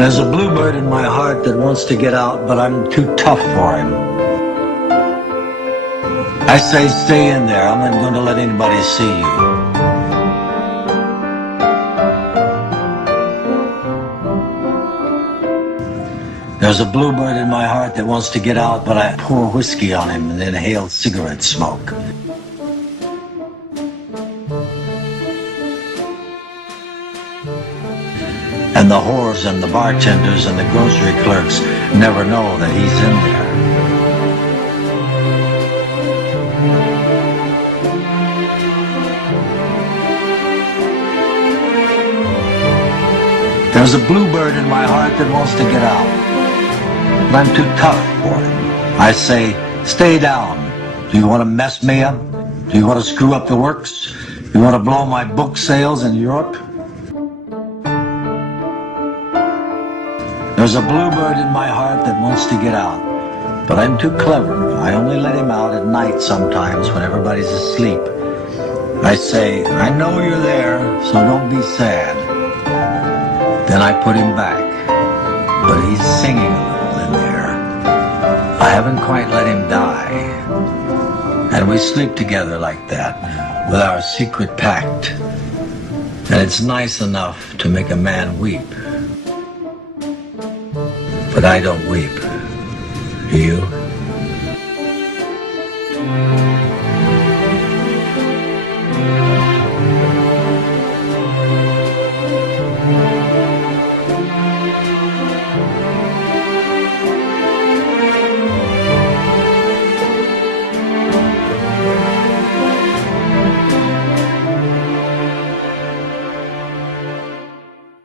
There's a bluebird in my heart that wants to get out, but I'm too tough for him. I say stay in there. I'm not going to let anybody see you. There's a bluebird in my heart that wants to get out, but I pour whiskey on him and inhale cigarette smoke. And the whores and the bartenders and the grocery clerks never know that he's in there. There's a bluebird in my heart that wants to get out, but I'm too tough for him. I say, stay down. Do you want to mess me up? Do you want to screw up the works? Do you want to blow my book sales in Europe? There's a bluebird in my heart that wants to get out, but I'm too clever. I only let him out at night sometimes when everybody's asleep. I say, I know you're there, so don't be sad. Then I put him back, but he's singing a little in there. I haven't quite let him die. And we sleep together like that, with our secret pact. And it's nice enough to make a man weep. But I don't weep. Do you?